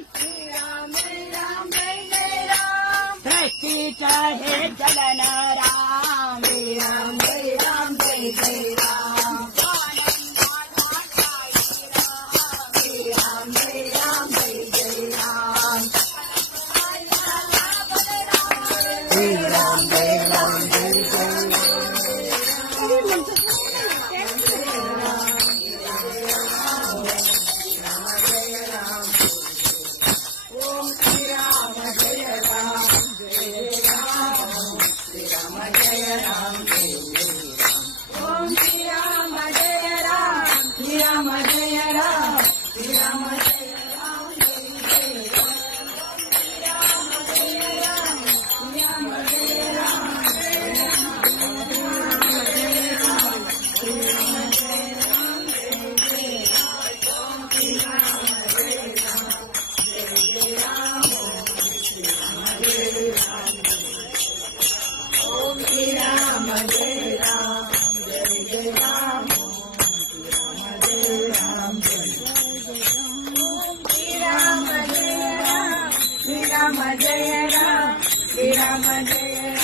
राम राम जय जय राम सृष्टीचा हे चलन राम राम जय जय राम राम जय राम जय जय राम श्री राम जय राम जय जय Jai Ram, Jai Ram, Jai Ram, Jai Ram.